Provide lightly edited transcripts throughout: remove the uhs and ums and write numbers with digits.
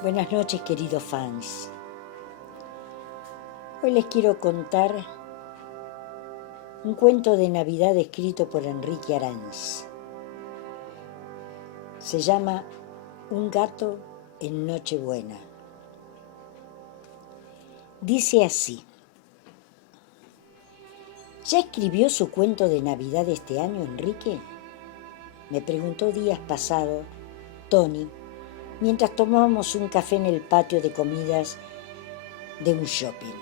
Buenas noches, queridos fans. Hoy les quiero contar un cuento de Navidad escrito por Enrique Aránz. Se llama Un gato en Nochebuena. Dice así: ¿ya escribió su cuento de Navidad este año, Enrique?, me preguntó días pasados Tony, mientras tomábamos un café en el patio de comidas de un shopping.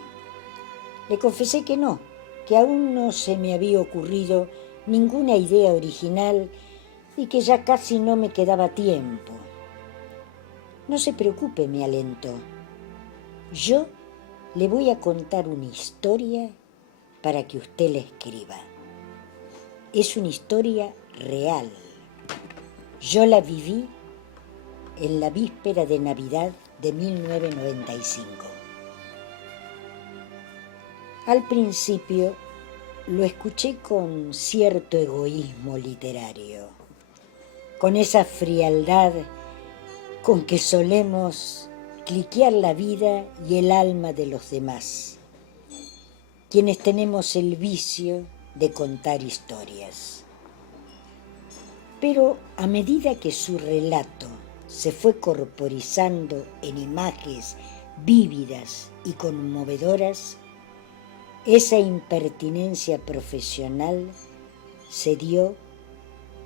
Le confesé que no, que aún no se me había ocurrido ninguna idea original y que ya casi no me quedaba tiempo. No se preocupe, me alentó. Yo le voy a contar una historia para que usted la escriba. Es una historia real. Yo la viví en la víspera de Navidad de 1995. Al principio lo escuché con cierto egoísmo literario, con esa frialdad con que solemos cliquear la vida y el alma de los demás, quienes tenemos el vicio de contar historias. Pero a medida que su relato se fue corporizando en imágenes vívidas y conmovedoras, esa impertinencia profesional se dio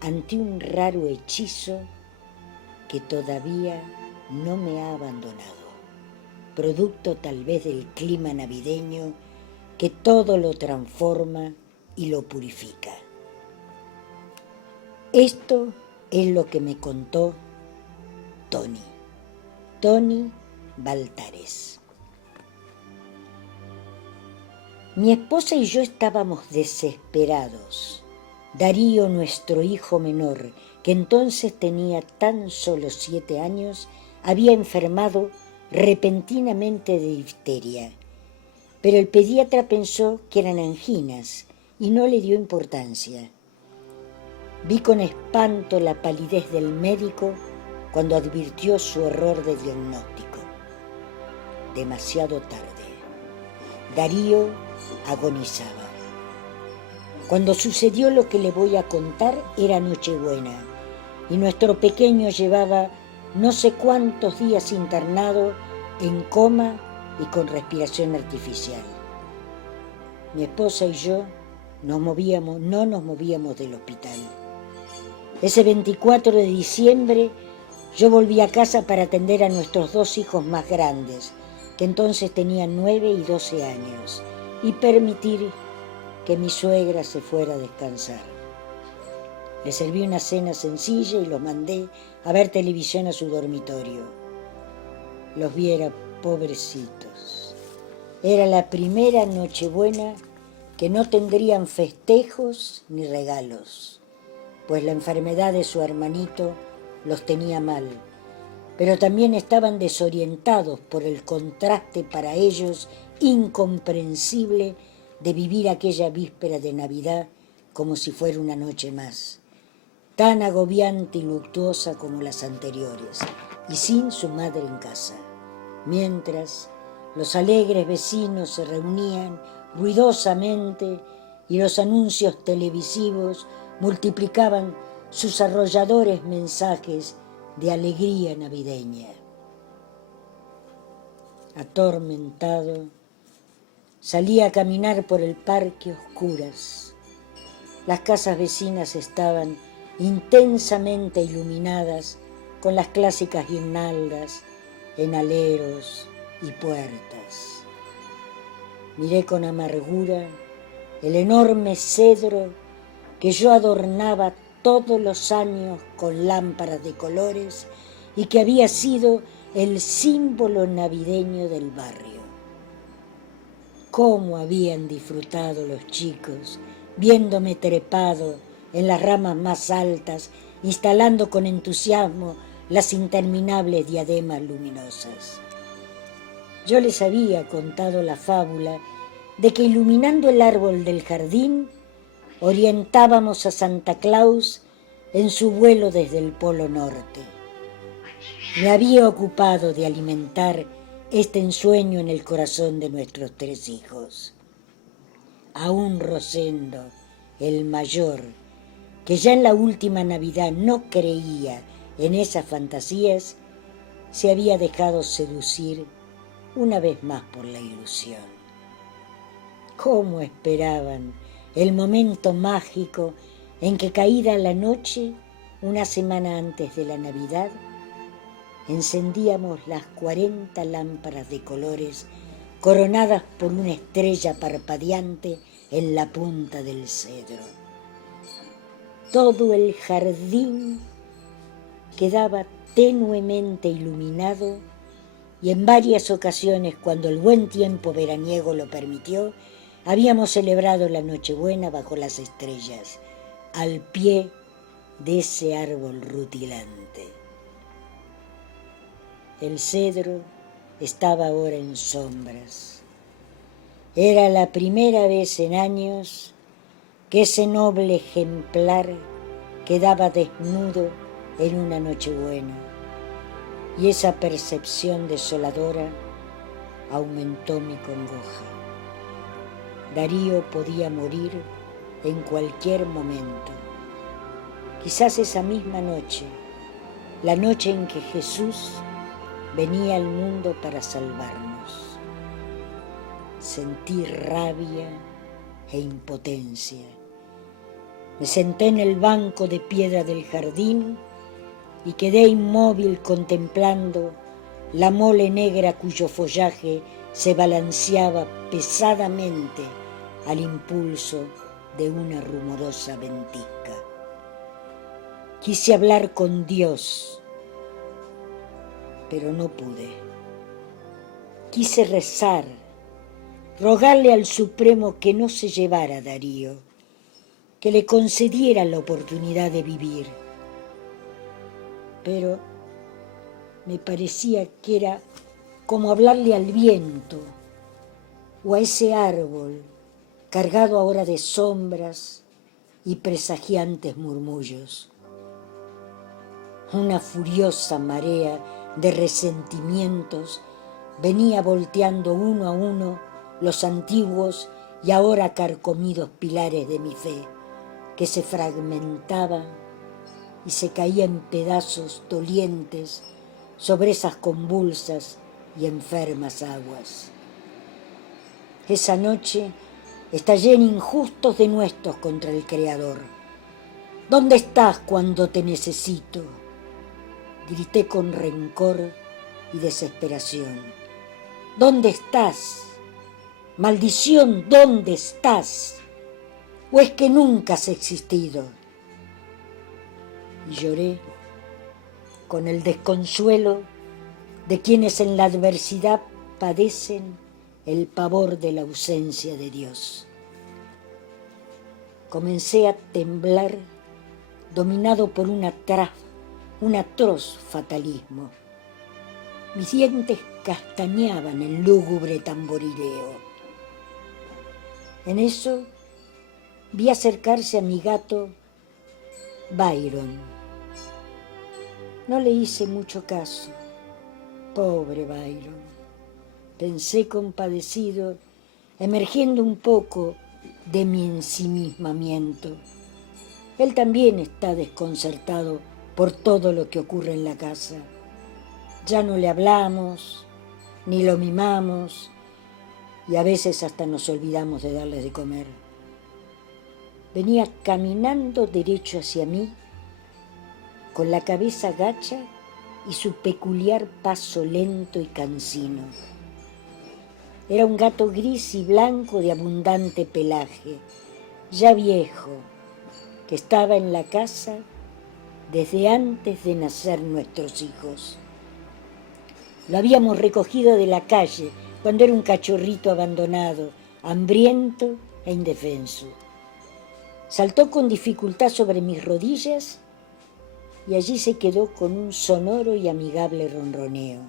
ante un raro hechizo que todavía no me ha abandonado, producto tal vez del clima navideño que todo lo transforma y lo purifica. Esto es lo que me contó Tony Baltares. Mi esposa y yo estábamos desesperados. Darío, nuestro hijo menor, que entonces tenía tan solo 7 años, había enfermado repentinamente de difteria. Pero el pediatra pensó que eran anginas y no le dio importancia. Vi con espanto la palidez del médico cuando advirtió su error de diagnóstico. Demasiado tarde. Darío agonizaba. Cuando sucedió lo que le voy a contar, era Nochebuena, y nuestro pequeño llevaba no sé cuántos días internado en coma y con respiración artificial. Mi esposa y yo no nos movíamos del hospital. Ese 24 de diciembre yo volví a casa para atender a nuestros 2 hijos más grandes, que entonces tenían 9 y 12 años, y permitir que mi suegra se fuera a descansar. Le serví una cena sencilla y los mandé a ver televisión a su dormitorio. Los viera, pobrecitos. Era la primera Nochebuena que no tendrían festejos ni regalos, pues la enfermedad de su hermanito los tenía mal, pero también estaban desorientados por el contraste para ellos incomprensible de vivir aquella víspera de Navidad como si fuera una noche más, tan agobiante y luctuosa como las anteriores, y sin su madre en casa, mientras los alegres vecinos se reunían ruidosamente y los anuncios televisivos multiplicaban sus arrolladores mensajes de alegría navideña. Atormentado, salí a caminar por el parque a oscuras. Las casas vecinas estaban intensamente iluminadas con las clásicas guirnaldas en aleros y puertas. Miré con amargura el enorme cedro que yo adornaba todos los años con lámparas de colores y que había sido el símbolo navideño del barrio. Cómo habían disfrutado los chicos viéndome trepado en las ramas más altas, instalando con entusiasmo las interminables diademas luminosas. Yo les había contado la fábula de que iluminando el árbol del jardín orientábamos a Santa Claus en su vuelo desde el Polo Norte. me había ocupado de alimentar este ensueño en el corazón de nuestros 3 hijos. Aún Rosendo, el mayor, que ya en la última Navidad no creía en esas fantasías, se había dejado seducir una vez más por la ilusión. ¿Cómo esperaban el momento mágico en que, caída la noche, una semana antes de la Navidad, encendíamos las 40 lámparas de colores coronadas por una estrella parpadeante en la punta del cedro? Todo el jardín quedaba tenuemente iluminado y en varias ocasiones, cuando el buen tiempo veraniego lo permitió, habíamos celebrado la Nochebuena bajo las estrellas, al pie de ese árbol rutilante. El cedro estaba ahora en sombras. Era la primera vez en años que ese noble ejemplar quedaba desnudo en una Nochebuena, y esa percepción desoladora aumentó mi congoja. Darío podía morir en cualquier momento. Quizás esa misma noche, la noche en que Jesús venía al mundo para salvarnos. Sentí rabia e impotencia. Me senté en el banco de piedra del jardín y quedé inmóvil contemplando la mole negra cuyo follaje se balanceaba pesadamente al impulso de una rumorosa ventisca. Quise hablar con Dios, pero no pude. Quise rezar, rogarle al Supremo que no se llevara a Darío, que le concediera la oportunidad de vivir. Pero me parecía que era como hablarle al viento o a ese árbol cargado ahora de sombras y presagiantes murmullos. Una furiosa marea de resentimientos venía volteando uno a uno los antiguos y ahora carcomidos pilares de mi fe, que se fragmentaban y se caían en pedazos dolientes sobre esas convulsas y enfermas aguas. Esa noche estallé en injustos denuestos contra el Creador. ¿Dónde estás cuando te necesito?, grité con rencor y desesperación. ¿Dónde estás? Maldición, ¿dónde estás? ¿O es que nunca has existido? Y lloré con el desconsuelo de quienes en la adversidad padecen el pavor de la ausencia de Dios. Comencé a temblar, dominado por un atroz fatalismo. Mis dientes castañaban en lúgubre tamborileo. En eso vi acercarse a mi gato Byron. No le hice mucho caso. Pobre Byron, pensé compadecido, emergiendo un poco de mi ensimismamiento. Él también está desconcertado por todo lo que ocurre en la casa. Ya no le hablamos, ni lo mimamos, y a veces hasta nos olvidamos de darle de comer. Venía caminando derecho hacia mí, con la cabeza gacha y su peculiar paso lento y cansino. Era un gato gris y blanco de abundante pelaje, ya viejo, que estaba en la casa desde antes de nacer nuestros hijos. Lo habíamos recogido de la calle cuando era un cachorrito abandonado, hambriento e indefenso. Saltó con dificultad sobre mis rodillas y allí se quedó con un sonoro y amigable ronroneo.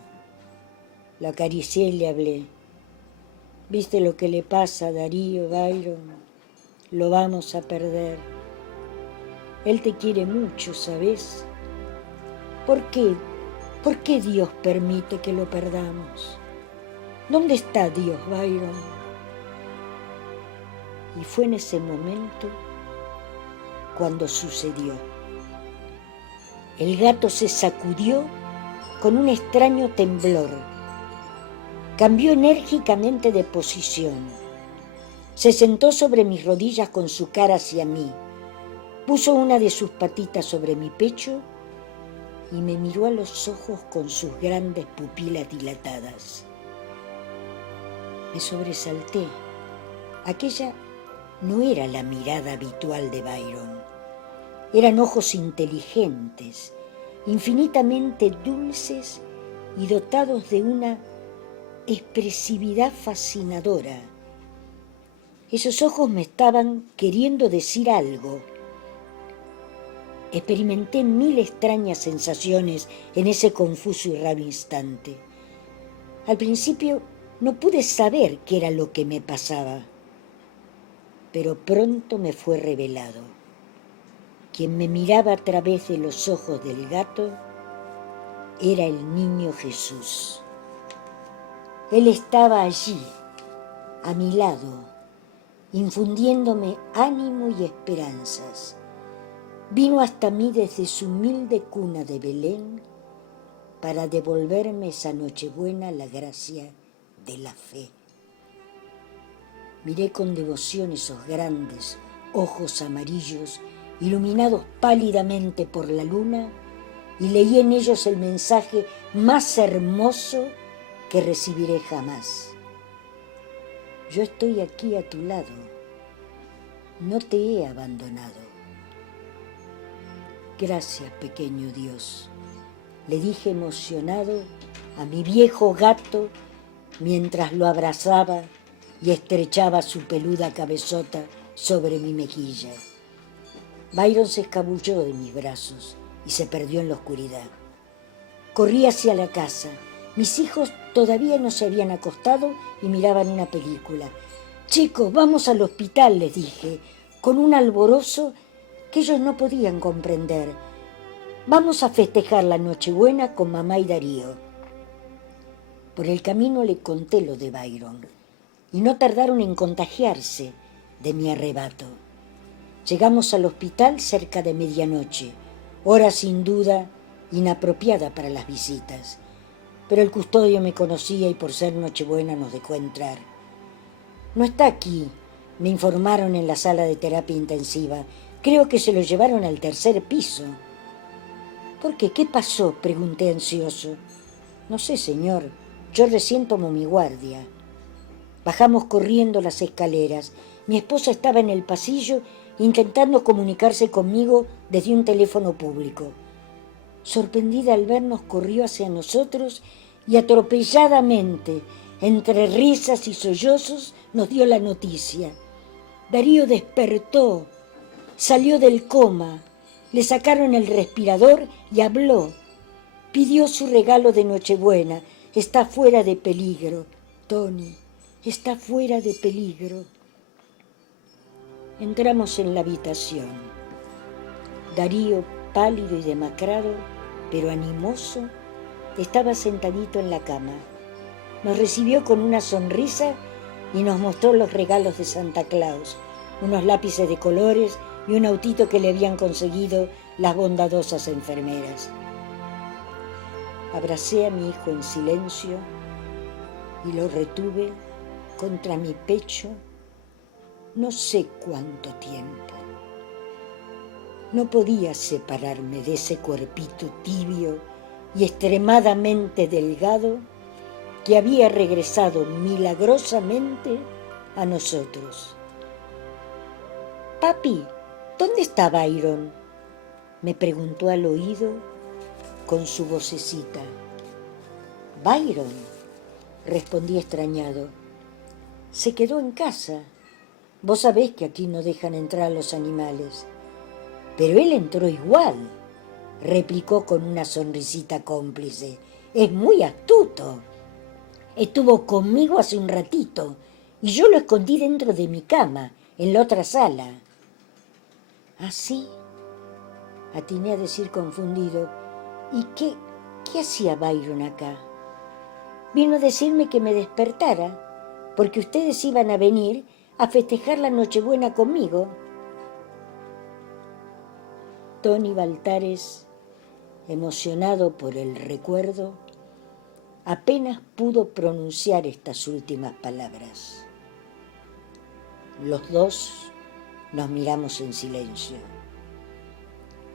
Lo acaricié y le hablé. ¿Viste lo que le pasa a Darío, Byron? Lo vamos a perder. Él te quiere mucho, ¿sabes? ¿Por qué ¿Por qué Dios permite que lo perdamos? ¿Dónde está Dios, Byron? Y fue en ese momento cuando sucedió. El gato se sacudió con un extraño temblor. Cambió enérgicamente de posición. Se sentó sobre mis rodillas con su cara hacia mí. Puso una de sus patitas sobre mi pecho y me miró a los ojos con sus grandes pupilas dilatadas. Me sobresalté. Aquella no era la mirada habitual de Byron. Eran ojos inteligentes, infinitamente dulces y dotados de una expresividad fascinadora. Esos ojos me estaban queriendo decir algo. Experimenté 1000 extrañas sensaciones en ese confuso y raro instante. Al principio no pude saber qué era lo que me pasaba, pero pronto me fue revelado. Quien me miraba a través de los ojos del gato era el niño Jesús. Él estaba allí, a mi lado, infundiéndome ánimo y esperanzas. Vino hasta mí desde su humilde cuna de Belén para devolverme esa Nochebuena la gracia de la fe. Miré con devoción esos grandes ojos amarillos iluminados pálidamente por la luna y leí en ellos el mensaje más hermoso que recibiré jamás. Yo estoy aquí a tu lado, no te he abandonado. Gracias, pequeño Dios, le dije emocionado a mi viejo gato mientras lo abrazaba y estrechaba su peluda cabezota sobre mi mejilla. Byron se escabulló de mis brazos y se perdió en la oscuridad. Corrí hacia la casa. Mis hijos todavía no se habían acostado y miraban una película. Chicos, vamos al hospital, les dije, con un alborozo que ellos no podían comprender. Vamos a festejar la Nochebuena con mamá y Darío. Por el camino le conté lo de Byron y no tardaron en contagiarse de mi arrebato. Llegamos al hospital cerca de medianoche, hora sin duda inapropiada para las visitas, pero el custodio me conocía y por ser Nochebuena nos dejó entrar. No está aquí, me informaron en la sala de terapia intensiva. Creo que se lo llevaron al 3er piso. ¿Por qué? ¿Qué pasó?, pregunté ansioso. No sé, señor, yo recién tomo mi guardia. Bajamos corriendo las escaleras. Mi esposa estaba en el pasillo intentando comunicarse conmigo desde un teléfono público. Sorprendida al vernos, corrió hacia nosotros y atropelladamente, entre risas y sollozos, nos dio la noticia. Darío despertó, salió del coma, le sacaron el respirador y habló. Pidió su regalo de Nochebuena. Está fuera de peligro, Tony, está fuera de peligro. Entramos en la habitación. Darío, pálido y demacrado, pero animoso, estaba sentadito en la cama. Nos recibió con una sonrisa y nos mostró los regalos de Santa Claus, unos lápices de colores y un autito que le habían conseguido las bondadosas enfermeras. Abracé a mi hijo en silencio y lo retuve contra mi pecho no sé cuánto tiempo. No podía separarme de ese cuerpito tibio y extremadamente delgado que había regresado milagrosamente a nosotros. Papi, ¿dónde está Byron?, me preguntó al oído con su vocecita. Byron, respondí extrañado, se quedó en casa. Vos sabés que aquí no dejan entrar a los animales. Pero él entró igual, replicó con una sonrisita cómplice. Es muy astuto. Estuvo conmigo hace un ratito y yo lo escondí dentro de mi cama, en la otra sala. ¿Ah, sí?, atiné a decir confundido. ¿Y qué ¿qué hacía Byron acá? Vino a decirme que me despertara, porque ustedes iban a venir a festejar la Nochebuena conmigo. Tony Baltares, emocionado por el recuerdo, apenas pudo pronunciar estas últimas palabras. Los dos nos miramos en silencio.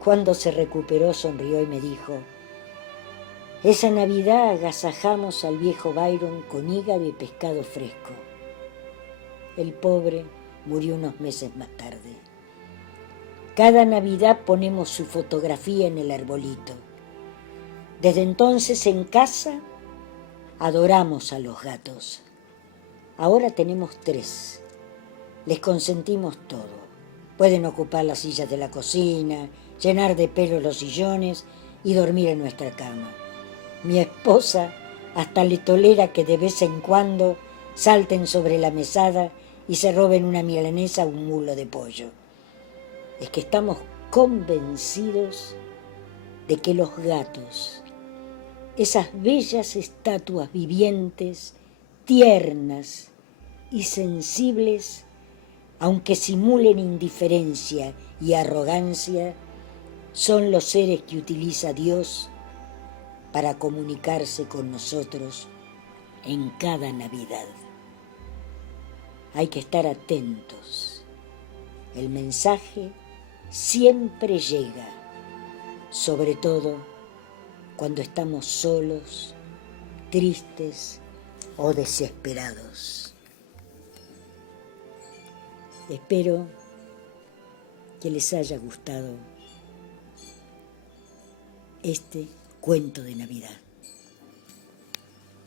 Cuando se recuperó, sonrió y me dijo: esa Navidad agasajamos al viejo Byron con hígado y pescado fresco. El pobre murió unos meses más tarde. Cada Navidad ponemos su fotografía en el arbolito. Desde entonces en casa adoramos a los gatos. Ahora tenemos 3. Les consentimos todo. Pueden ocupar las sillas de la cocina, llenar de pelo los sillones y dormir en nuestra cama. Mi esposa hasta le tolera que de vez en cuando salten sobre la mesada y se roben una milanesa o un mulo de pollo. Es que estamos convencidos de que los gatos, esas bellas estatuas vivientes, tiernas y sensibles, aunque simulen indiferencia y arrogancia, son los seres que utiliza Dios para comunicarse con nosotros en cada Navidad. Hay que estar atentos. El mensaje siempre llega, sobre todo cuando estamos solos, tristes o desesperados. Espero que les haya gustado este cuento de Navidad.